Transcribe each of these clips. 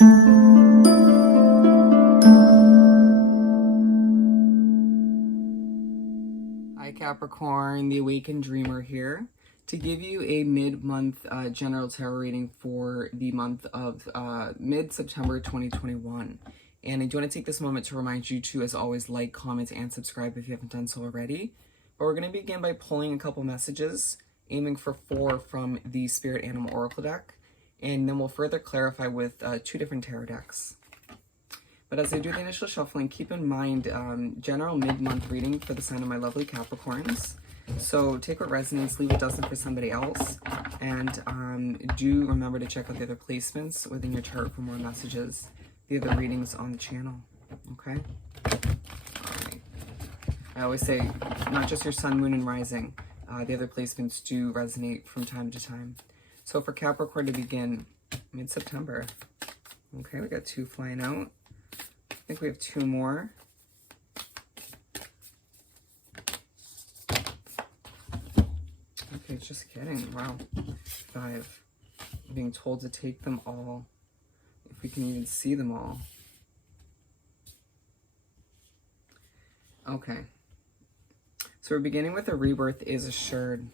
Hi Capricorn, the Awakened Dreamer here to give you a mid-month general tarot reading for the month of mid-September 2021. And I do want to take this moment to remind you to, as always, like, comment, and subscribe if you haven't done so already. But we're going to begin by pulling a couple messages, aiming for 4 from the Spirit Animal Oracle deck, and then we'll further clarify with 2 different tarot decks. But as I do the initial shuffling, keep in mind general mid-month reading for the sign of my lovely Capricorns. So take what resonates, leave what doesn't for somebody else. And do remember to check out the other placements within your chart for more messages, the other readings on the channel. Okay? Alright. I always say, not just your sun, moon, and rising. The other placements do resonate from time to time. So for Capricorn to begin, mid-September. Okay, we got 2 flying out. I think we have 2 more. Okay, just kidding. Wow. 5. I'm being told to take them all. If we can even see them all. Okay. So we're beginning with a rebirth is assured.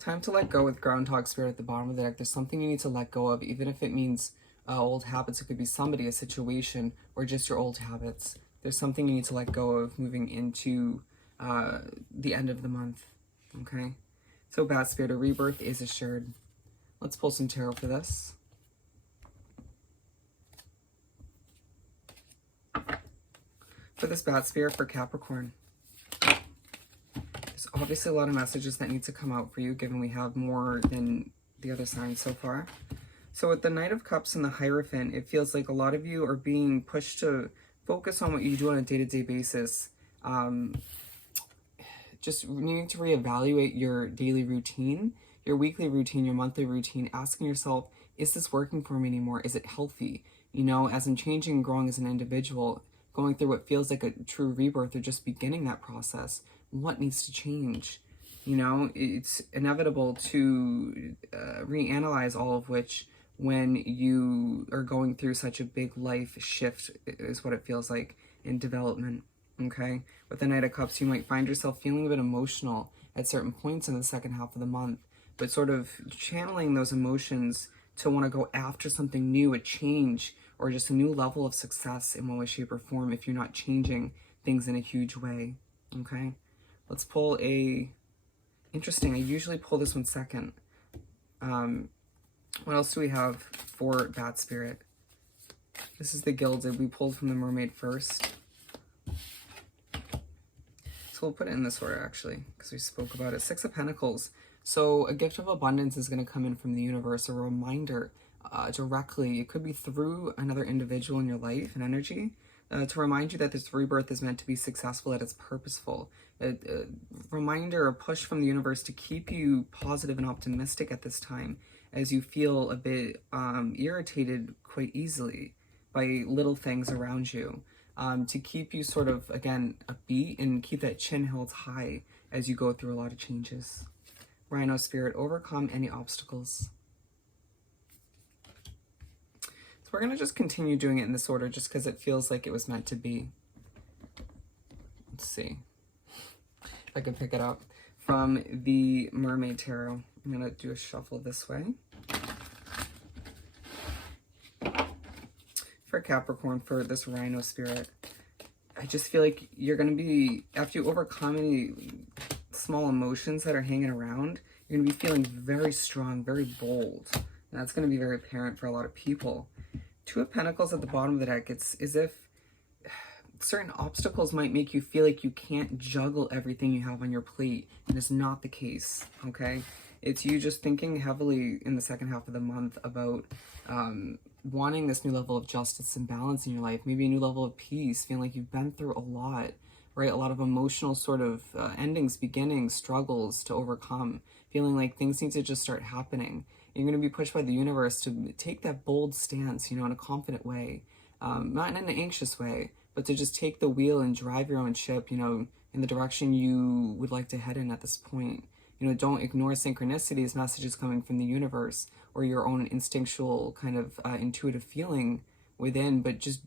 Time to let go with Groundhog Spirit at the bottom of the deck. There's something you need to let go of, even if it means old habits. It could be somebody, a situation, or just your old habits. There's something you need to let go of moving into the end of the month. Okay? So Bat Spirit, a rebirth is assured. Let's pull some tarot for this. For this Bat Spirit for Capricorn. There's obviously a lot of messages that need to come out for you, given we have more than the other signs so far. So with the Knight of Cups and the Hierophant, it feels like a lot of you are being pushed to focus on what you do on a day-to-day basis. Just needing to reevaluate your daily routine, your weekly routine, your monthly routine, asking yourself, is this working for me anymore? Is it healthy? You know, as I'm changing and growing as an individual, going through what feels like a true rebirth or just beginning that process, what needs to change? You know, it's inevitable to reanalyze all of which when you are going through such a big life shift is what it feels like in development, okay? With the Knight of Cups, you might find yourself feeling a bit emotional at certain points in the second half of the month, but sort of channeling those emotions to want to go after something new, a change, or just a new level of success in one way, shape, or form if you're not changing things in a huge way, okay? Let's pull a... Interesting, I usually pull this one second. What else do we have for Bat Spirit? This is the Gilded. We pulled from the Mermaid first. So we'll put it in this order, actually, because we spoke about it. 6 of Pentacles. So a gift of abundance is going to come in from the universe, a reminder directly. It could be through another individual in your life and energy to remind you that this rebirth is meant to be successful, that it's purposeful. A reminder, a push from the universe to keep you positive and optimistic at this time, as you feel a bit irritated quite easily by little things around you, to keep you sort of, again, upbeat and keep that chin held high as you go through a lot of changes. Rhino Spirit, overcome any obstacles. So we're going to just continue doing it in this order just because it feels like it was meant to be. Let's see if I can pick it up. From the Mermaid Tarot, I'm going to do a shuffle this way. For Capricorn, for this Rhino Spirit, I just feel like you're going to be, after you overcome any small emotions that are hanging around, you're going to be feeling very strong, very bold. And that's going to be very apparent for a lot of people. 2 of Pentacles at the bottom of the deck, it's as if certain obstacles might make you feel like you can't juggle everything you have on your plate, and it's not the case, okay? It's you just thinking heavily in the second half of the month about wanting this new level of justice and balance in your life, maybe a new level of peace, feeling like you've been through a lot, right? A lot of emotional sort of endings, beginnings, struggles to overcome, feeling like things need to just start happening. You're going to be pushed by the universe to take that bold stance, you know, in a confident way, not in an anxious way, but to just take the wheel and drive your own ship, you know, in the direction you would like to head in at this point. You You know, don't ignore synchronicities, messages coming from the universe, or your own instinctual kind of intuitive feeling within, but just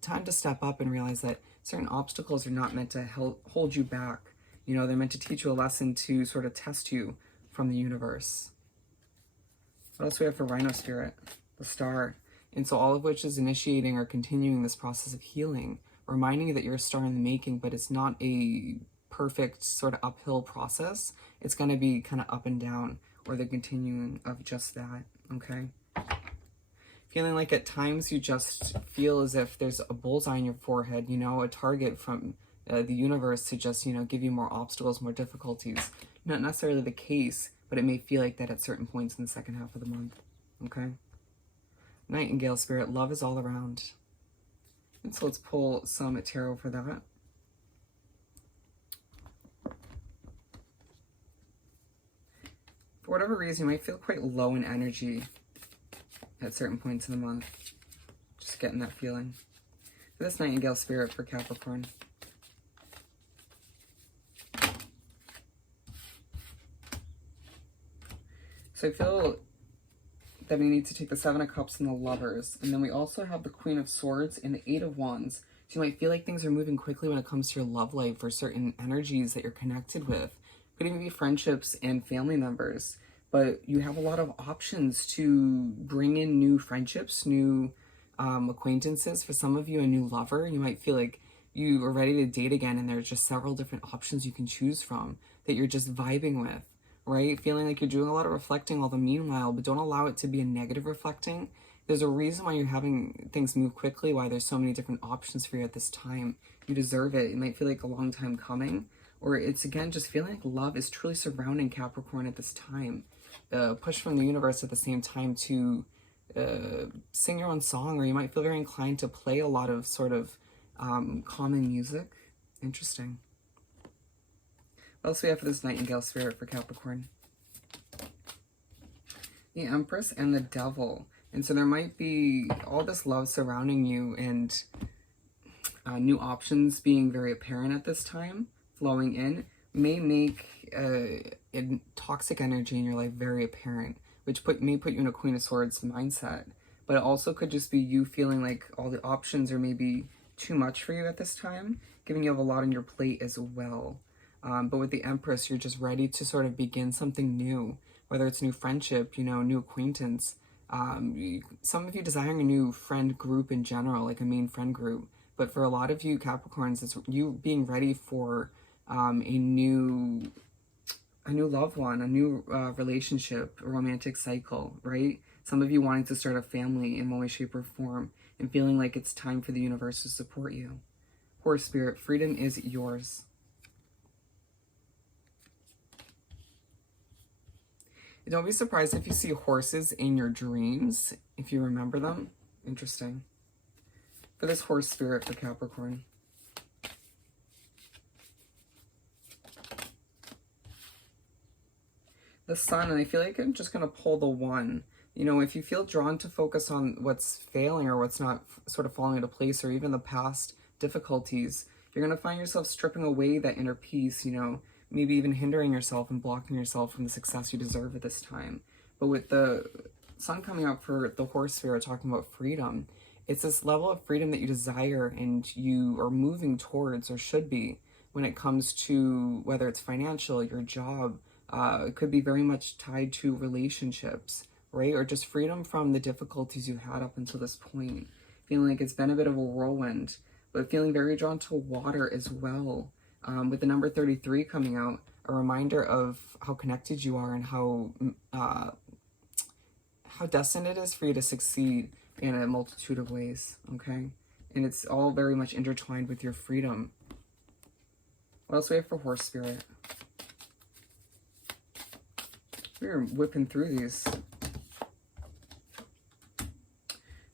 time to step up and realize that certain obstacles are not meant to hold you back. You know, they're meant to teach you a lesson to sort of test you from the universe. What else we have for Rhino Spirit? The Star. And so all of which is initiating or continuing this process of healing, reminding you that you're a star in the making, but it's not a perfect sort of uphill process. It's going to be kind of up and down, or the continuing of just that, okay? Feeling like at times you just feel as if there's a bullseye on your forehead, you know, a target from the universe to just, you know, give you more obstacles, more difficulties. Not necessarily the case, but it may feel like that at certain points in the second half of the month, okay? Nightingale Spirit, love is all around. And so let's pull some tarot for that. For whatever reason, you might feel quite low in energy at certain points in the month. Just getting that feeling. For this Nightingale Spirit for Capricorn. So I feel that we need to take the Seven of Cups and the Lovers. And then we also have the Queen of Swords and the Eight of Wands. So you might feel like things are moving quickly when it comes to your love life or certain energies that you're connected with. Could even be friendships and family members. But you have a lot of options to bring in new friendships, new acquaintances. For some of you, a new lover. You might feel like you are ready to date again, and there's just several different options you can choose from that you're just vibing with, right? Feeling like you're doing a lot of reflecting all the meanwhile, but don't allow it to be a negative reflecting. There's a reason why you're having things move quickly, why there's so many different options for you at this time. You deserve it. It might feel like a long time coming, or it's, again, just feeling like love is truly surrounding Capricorn at this time. Push from the universe at the same time to sing your own song, or you might feel very inclined to play a lot of sort of calming music. Interesting. What else do we have for this Nightingale Spirit for Capricorn? The Empress and the Devil. And so there might be all this love surrounding you, and new options being very apparent at this time, flowing in, may make toxic energy in your life very apparent, which may put you in a Queen of Swords mindset. But it also could just be you feeling like all the options are maybe too much for you at this time, giving you a lot on your plate as well. But with the Empress, you're just ready to sort of begin something new, whether it's new friendship, you know, new acquaintance. Some of you desiring a new friend group in general, like a main friend group. But for a lot of you Capricorns, it's you being ready for a new loved one, a new relationship, a romantic cycle, right? Some of you wanting to start a family in one way, shape, or form, and feeling like it's time for the universe to support you. Horse Spirit, freedom is yours. Don't be surprised if you see horses in your dreams, if you remember them. Interesting. For this Horse Spirit for Capricorn. The Sun, and I feel like I'm just going to pull the One. You know, if you feel drawn to focus on what's failing or what's not sort of falling into place, or even the past difficulties, you're going to find yourself stripping away that inner peace, you know, maybe even hindering yourself and blocking yourself from the success you deserve at this time. But with the Sun coming up for the Horse Spirit, talking about freedom, it's this level of freedom that you desire and you are moving towards, or should be, when it comes to whether it's financial, your job. It could be very much tied to relationships, right? Or just freedom from the difficulties you had up until this point. Feeling like it's been a bit of a whirlwind, but feeling very drawn to water as well. With the number 33 coming out, a reminder of how connected you are and how destined it is for you to succeed in a multitude of ways, okay? And it's all very much intertwined with your freedom. What else do we have for Horse Spirit? We're whipping through these.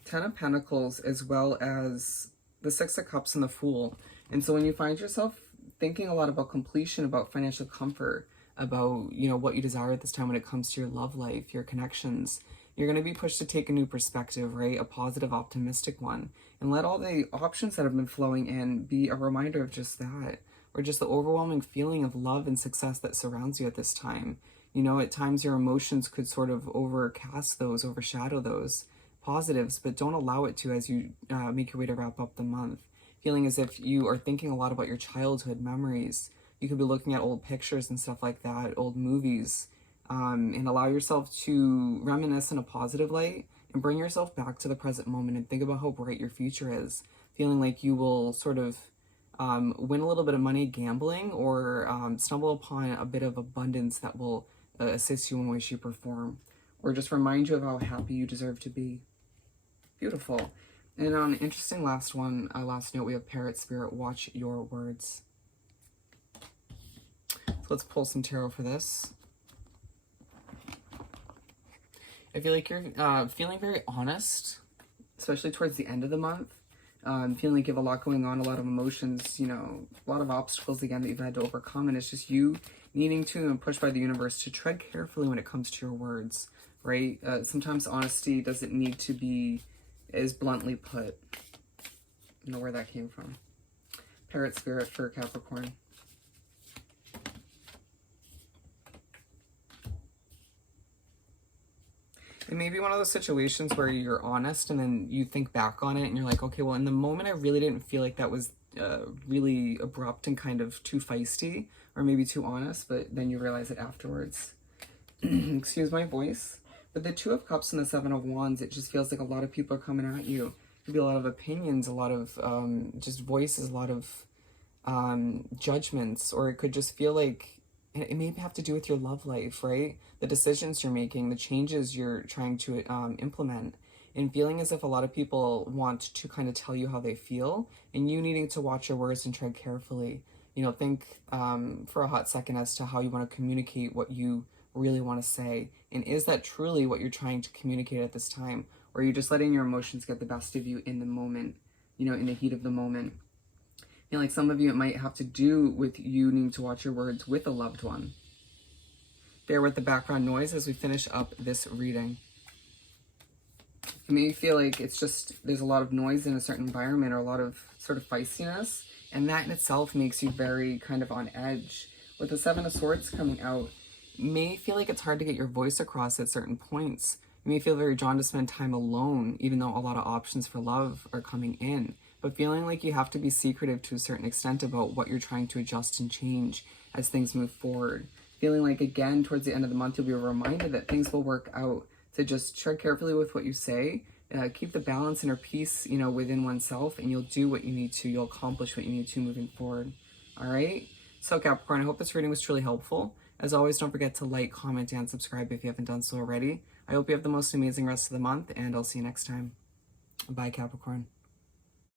10 of Pentacles, as well as the Six of Cups and the Fool. And so when you find yourself thinking a lot about completion, about financial comfort, about, you know, what you desire at this time when it comes to your love life, your connections, you're going to be pushed to take a new perspective, right? A positive, optimistic one. And let all the options that have been flowing in be a reminder of just that. or just the overwhelming feeling of love and success that surrounds you at this time. You know, at times your emotions could sort of overshadow those positives, but don't allow it to as you make your way to wrap up the month. Feeling as if you are thinking a lot about your childhood memories. You could be looking at old pictures and stuff like that, old movies, and allow yourself to reminisce in a positive light and bring yourself back to the present moment and think about how bright your future is. Feeling like you will sort of win a little bit of money gambling, or stumble upon a bit of abundance that will assist you in way, shape, or form, or just remind you of how happy you deserve to be. Beautiful. And on an interesting last note, we have Parrot Spirit, watch your words. So let's pull some tarot for this. I feel like you're feeling very honest, especially towards the end of the month. Feeling like you have a lot going on, a lot of emotions, you know, a lot of obstacles again that you've had to overcome, and it's just you needing to push by the universe to tread carefully when it comes to your words, right? Sometimes honesty doesn't need to be as bluntly put. I don't know where that came from. Parrot Spirit for Capricorn. It may be one of those situations where you're honest and then you think back on it and you're like, okay, well, in the moment, I really didn't feel like that was really abrupt and kind of too feisty or maybe too honest, but then you realize it afterwards. Excuse my voice. But the Two of Cups and the Seven of Wands, it just feels like a lot of people are coming at you. Could be a lot of opinions, a lot of just voices, a lot of judgments, or it could just feel like it may have to do with your love life, right? The decisions you're making, the changes you're trying to implement, and feeling as if a lot of people want to kind of tell you how they feel, and you needing to watch your words and tread carefully. You know, think for a hot second as to how you want to communicate what you really want to say. And is that truly what you're trying to communicate at this time? Or are you just letting your emotions get the best of you in the moment, you know, in the heat of the moment? You know, like some of you, it might have to do with you needing to watch your words with a loved one. Bear with the background noise as we finish up this reading. You may feel like it's just, there's a lot of noise in a certain environment or a lot of sort of feistiness, and that in itself makes you very kind of on edge. With the Seven of Swords coming out, you may feel like it's hard to get your voice across at certain points. You may feel very drawn to spend time alone, even though a lot of options for love are coming in. But feeling like you have to be secretive to a certain extent about what you're trying to adjust and change as things move forward. Feeling like, again, towards the end of the month, you'll be reminded that things will work out. So just tread carefully with what you say, keep the balance and peace, you know, within oneself, and you'll do what you need to. You'll accomplish what you need to moving forward. All right? So Capricorn, I hope this reading was truly helpful. As always, don't forget to like, comment, and subscribe if you haven't done so already. I hope you have the most amazing rest of the month, and I'll see you next time. Bye, Capricorn.